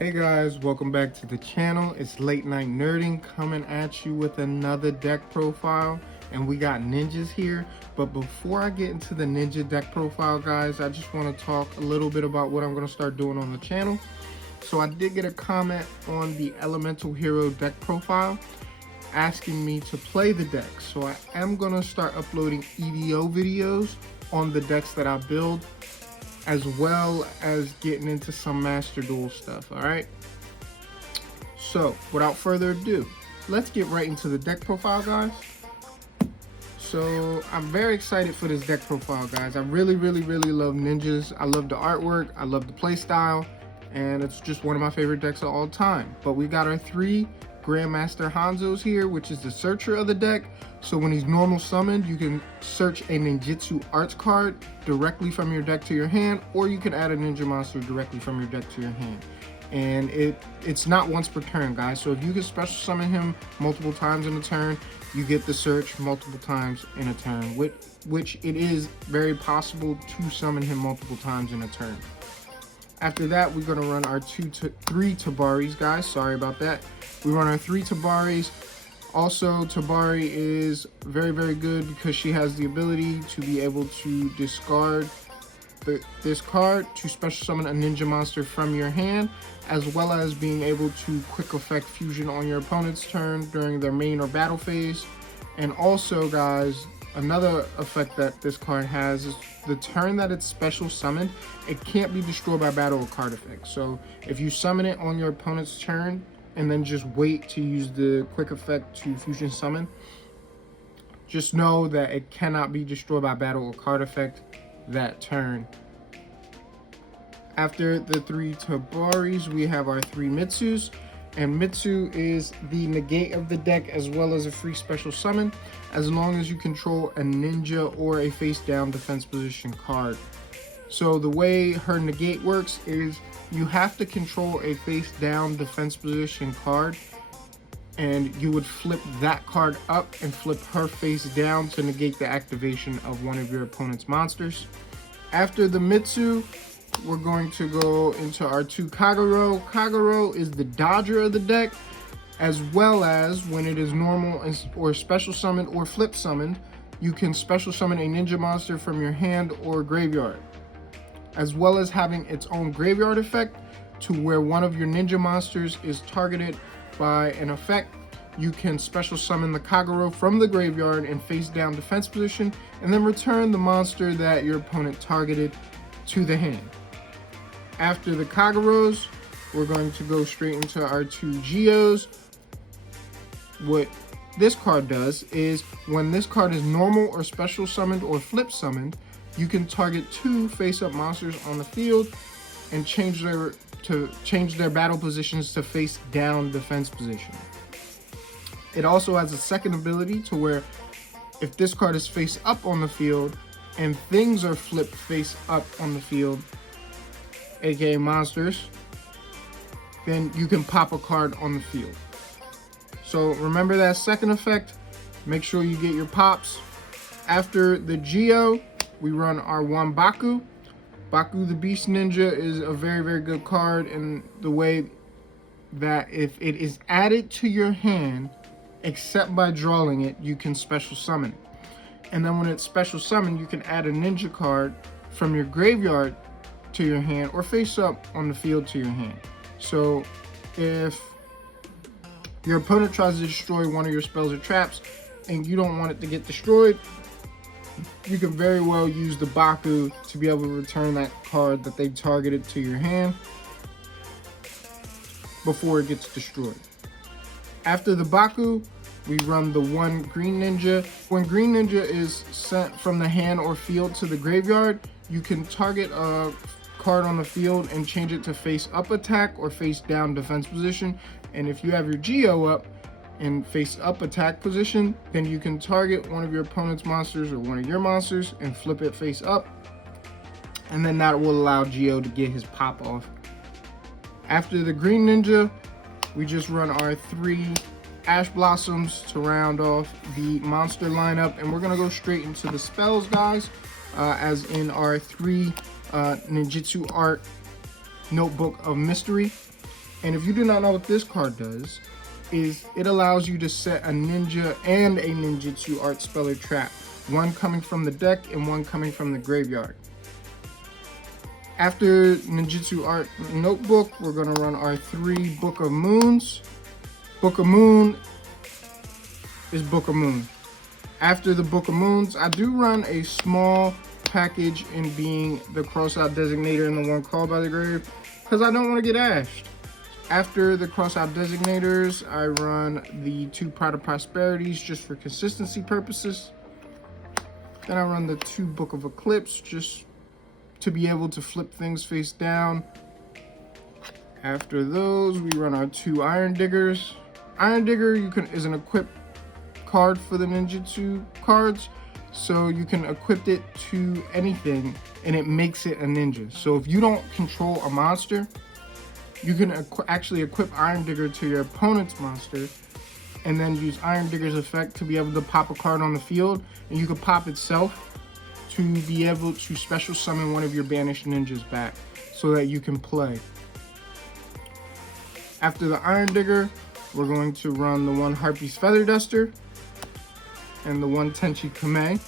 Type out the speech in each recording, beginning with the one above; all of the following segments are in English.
Hey guys, welcome back to the channel. It's Late Night Nerding coming at you with another deck profile, and we got ninjas here. But before I get into the ninja deck profile, guys, I just want to talk a little bit about what I'm going to start doing on the channel. So I did get a comment on the Elemental Hero deck profile asking me to play the deck. So I am going to start uploading EDO videos on the decks that I build, as well as getting into some Master Duel stuff, alright? So, without further ado, let's get right into the deck profile, guys. So, I'm very excited for this deck profile, guys. I really love ninjas. I love the artwork, I love the playstyle, and it's just one of my favorite decks of all time. But we got our three Grandmaster Hanzos here, which is the searcher of the deck. So when he's normal summoned, you can search a ninjutsu arts card directly from your deck to your hand, or you can add a ninja monster directly from your deck to your hand. And it's not once per turn, guys. So if you can special summon him multiple times in a turn, you get the search multiple times in a turn, which it is very possible to summon him multiple times in a turn. After that, we're going to run our three Tabaris, guys. Sorry about that. We run our three Tabaris. Also, Tabari is very good because she has the ability to be able to discard this card to special summon a ninja monster from your hand, as well as being able to quick effect fusion on your opponent's turn during their main or battle phase. And also, guys, another effect that this card has is the turn that it's special summoned, it can't be destroyed by battle or card effect. So if you summon it on your opponent's turn and then just wait to use the quick effect to fusion summon, just know that it cannot be destroyed by battle or card effect that turn. After the three Tabaris, we have our three Mitsus. And Mitsu is the negate of the deck, as well as a free special summon, as long as you control a ninja or a face down defense position card. So the way her negate works is you have to control a face down defense position card, and you would flip that card up and flip her face down to negate the activation of one of your opponent's monsters. After the Mitsu, we're going to go into our two Kagero. Kagero is the dodger of the deck, as well as when it is normal or special summoned or flip summoned, you can special summon a ninja monster from your hand or graveyard, as well as having its own graveyard effect to where one of your ninja monsters is targeted by an effect. You can special summon the Kagero from the graveyard in face down defense position, and then return the monster that your opponent targeted to the hand. After the Kageros, we're going to go straight into our two Geos. What this card does is when this card is normal or special summoned or flip summoned, you can target two face-up monsters on the field and change their battle positions to face down defense position. It also has a second ability to where if this card is face up on the field and things are flipped face up on the field, aka monsters, then you can pop a card on the field. So remember that second effect, make sure you get your pops. After the Geo, we run our one Baku. Baku the Beast Ninja is a very good card in the way that if it is added to your hand, except by drawing it, you can special summon it. And then when it's special summoned, you can add a ninja card from your graveyard to your hand or face up on the field to your hand. So if your opponent tries to destroy one of your spells or traps and you don't want it to get destroyed, you can very well use the Baku to be able to return that card that they targeted to your hand before it gets destroyed. After the Baku, we run the one Green Ninja. When Green Ninja is sent from the hand or field to the graveyard, you can target a card on the field and change it to face up attack or face down defense position. And if you have your Geo up in face up attack position, then you can target one of your opponent's monsters or one of your monsters and flip it face up, and then that will allow Geo to get his pop off. After the Green Ninja, we just run our three Ash Blossoms to round off the monster lineup, and we're gonna go straight into the spells, guys, as in our three ninjutsu art notebook of mystery. And if you do not know what this card does, is it allows you to set a ninja and a ninjutsu art spell or trap, one coming from the deck and one coming from the graveyard. After Ninjutsu Art Notebook, we're going to run our 3 Book of Moons. Book of Moon is Book of Moon. After the Book of Moons, I do run a small package in being the Crossout Designator and the one called by the grave, because I don't want to get ashed. After the Crossout Designators, I run the 2 Pride of Prosperities just for consistency purposes. Then I run the 2 Book of Eclipse just to be able to flip things face down. After those, we run our 2 Iron Diggers. Iron Digger is an equip card for the ninjutsu cards, so you can equip it to anything and it makes it a ninja. So if you don't control a monster, you can actually equip Iron Digger to your opponent's monster and then use Iron Digger's effect to be able to pop a card on the field, and you can pop itself to be able to special summon one of your banished ninjas back so that you can play. After the Iron Digger, we're going to run the 1 Harpy's Feather Duster and the 1 Tenchi Kame.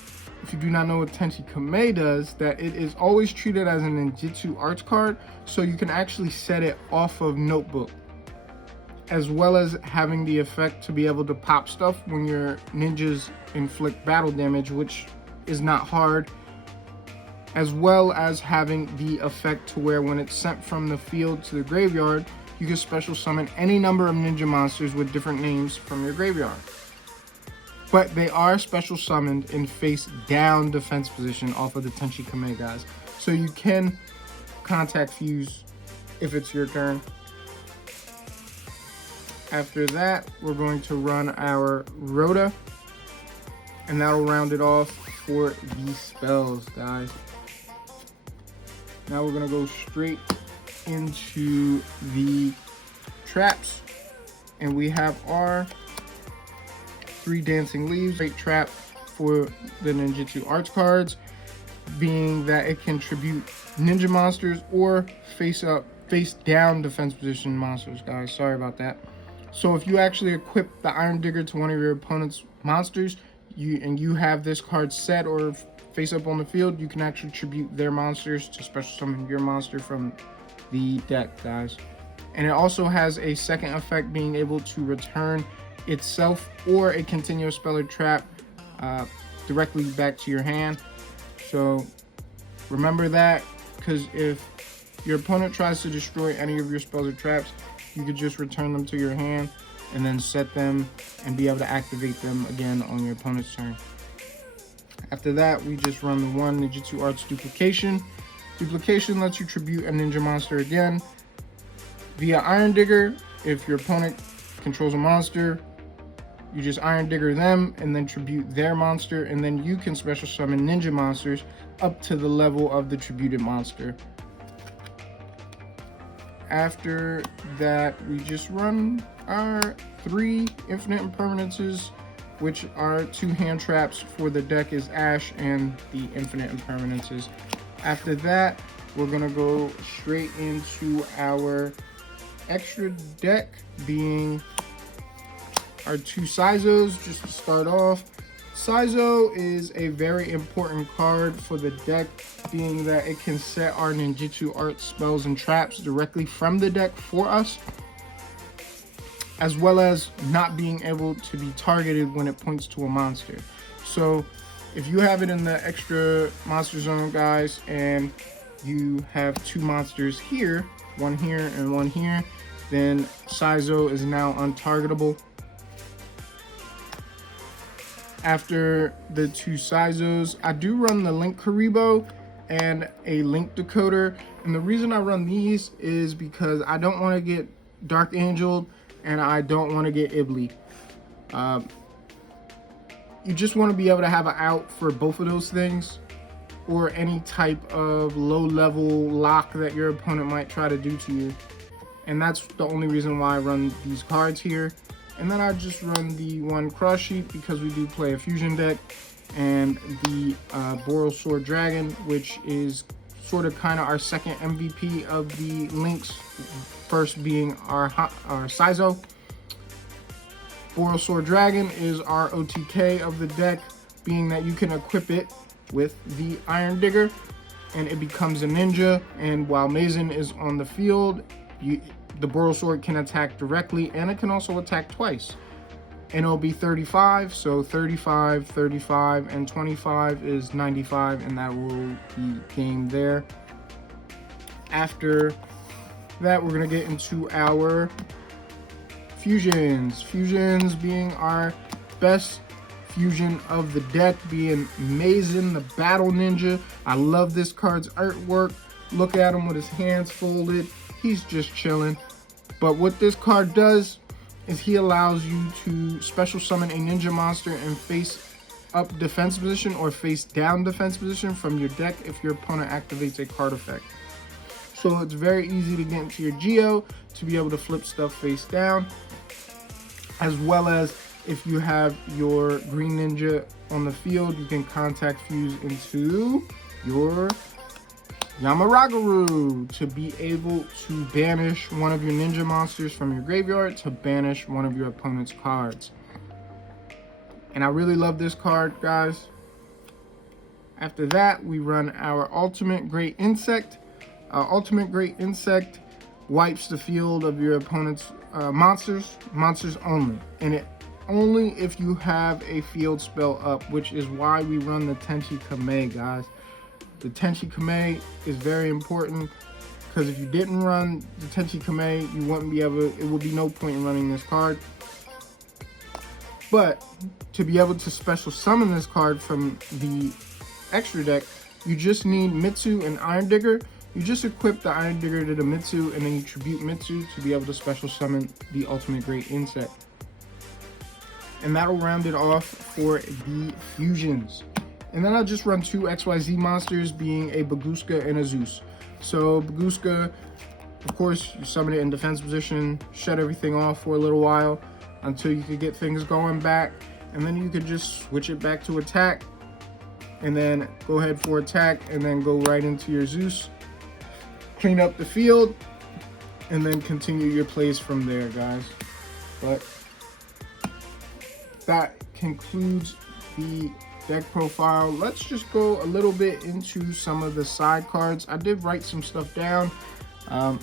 If you do not know what Tenchi Kame does, that it is always treated as a ninjutsu arts card, so you can actually set it off of Notebook, as well as having the effect to be able to pop stuff when your ninjas inflict battle damage, which is not hard, as well as having the effect to where when it's sent from the field to the graveyard, you can special summon any number of ninja monsters with different names from your graveyard. But they are special summoned in face down defense position off of the Tenchi Kame, guys. So you can contact Fuse if it's your turn. After that, we're going to run our Rhoda, and that'll round it off for the spells, guys. Now we're gonna go straight into the traps, and we have our 3 Dancing Leaves. Great trap for the ninjutsu arts cards, being that it can tribute ninja monsters or face down defense position monsters, guys. Sorry about that. So if you actually equip the Iron Digger to one of your opponent's monsters, you have this card set or face up on the field, you can actually tribute their monsters to special summon your monster from the deck, guys. And it also has a second effect, being able to return itself or a continuous spell or trap directly back to your hand. So remember that, because if your opponent tries to destroy any of your spells or traps, you could just return them to your hand and then set them and be able to activate them again on your opponent's turn. After that, we just run the 1 Ninjutsu Arts Duplication. Duplication lets you tribute a ninja monster again via Iron Digger. If your opponent controls a monster, you just Iron Digger them and then tribute their monster, and then you can special summon ninja monsters up to the level of the tributed monster. After that, we just run our 3 Infinite Impermanences, which are 2 hand traps for the deck is Ash and the Infinite Impermanences. After that, we're gonna go straight into our extra deck, being our 2 Saizos. Just to start off, Saizo is a very important card for the deck, being that it can set our ninjutsu art spells and traps directly from the deck for us, as well as not being able to be targeted when it points to a monster. So if you have it in the extra monster zone, guys, and you have 2 monsters here, one here and one here, then Saizo is now untargetable. After the 2 Saizos, I do run the Link Kuriboh and a Link Decoder, and the reason I run these is because I don't want to get Dark Angeled and I don't want to get Ibli. You just want to be able to have an out for both of those things, or any type of low level lock that your opponent might try to do to you. And that's the only reason why I run these cards here. And then I just run the 1 Cross Sheet because we do play a fusion deck, and the Boral Sword Dragon, which is sort of kind of our second MVP of the links, first being our Saizo. Borrelsword Dragon is our OTK of the deck, being that you can equip it with the Iron Digger and it becomes a ninja, and while Mazen is on the field, the Borrelsword can attack directly, and it can also attack twice. And it'll be 35, so 35, 35, and 25 is 95, and that will be game there. After that, we're gonna get into our fusions. Fusions being our best fusion of the deck, being Mazen, the Battle Ninja. I love this card's artwork. Look at him with his hands folded. He's just chilling. But what this card does is he allows you to special summon a ninja monster in face up defense position or face down defense position from your deck if your opponent activates a card effect. So it's very easy to get into your Geo to be able to flip stuff face down, as well as if you have your green ninja on the field, you can contact fuse into your Yamaragaru to be able to banish one of your ninja monsters from your graveyard to banish one of your opponent's cards. And I really love this card, guys. After that, we run our Ultimate Great Insect. Our Ultimate Great Insect wipes the field of your opponent's monsters only. And it only if you have a field spell up, which is why we run the Tenchi Kamei, guys. The Tenchi Kamei is very important, because if you didn't run the Tenchi Kamei, you wouldn't be able, it would be no point in running this card. But to be able to special summon this card from the extra deck, you just need Mitsu and Iron Digger. You just equip the Iron Digger to the Mitsu, and then you tribute Mitsu to be able to special summon the Ultimate Great Insect. And that'll round it off for the fusions. And then I'll just run two XYZ monsters, being a Bagooska and a Zeus. So Bagooska, of course, you summon it in defense position, shut everything off for a little while until you could get things going back. And then you could just switch it back to attack, and then go ahead for attack, and then go right into your Zeus. Clean up the field, and then continue your plays from there, guys. But that concludes the deck profile. Let's just go a little bit into some of the side cards. I did write some stuff down. I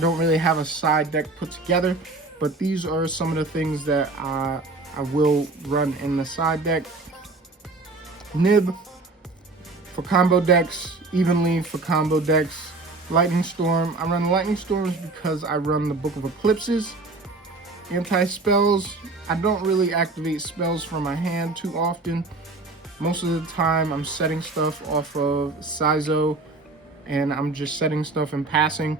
don't really have a side deck put together, but these are some of the things that I will run in the side deck. Nib for combo decks, Evenly for combo decks, Lightning Storm. I run Lightning Storms because I run the Book of Eclipses. Anti-spells, I don't really activate spells from my hand too often. Most of the time I'm setting stuff off of Saizo, and I'm just setting stuff and passing.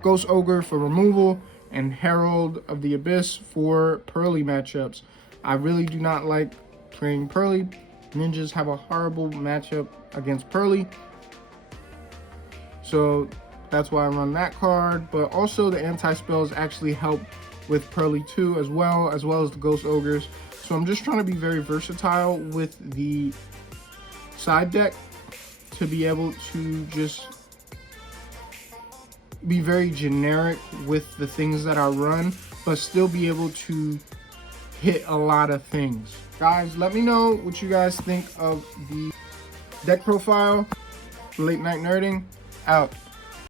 Ghost Ogre for removal, and Herald of the Abyss for Pearly matchups. I really do not like playing Pearly. Ninjas have a horrible matchup against Pearly, so that's why I run that card. But also the anti-spells actually help with Pearly too, as well as the Ghost Ogres. So I'm just trying to be very versatile with the side deck to be able to just be very generic with the things that I run, but still be able to hit a lot of things. Guys, let me know what you guys think of the deck profile. Late Night Nerding out.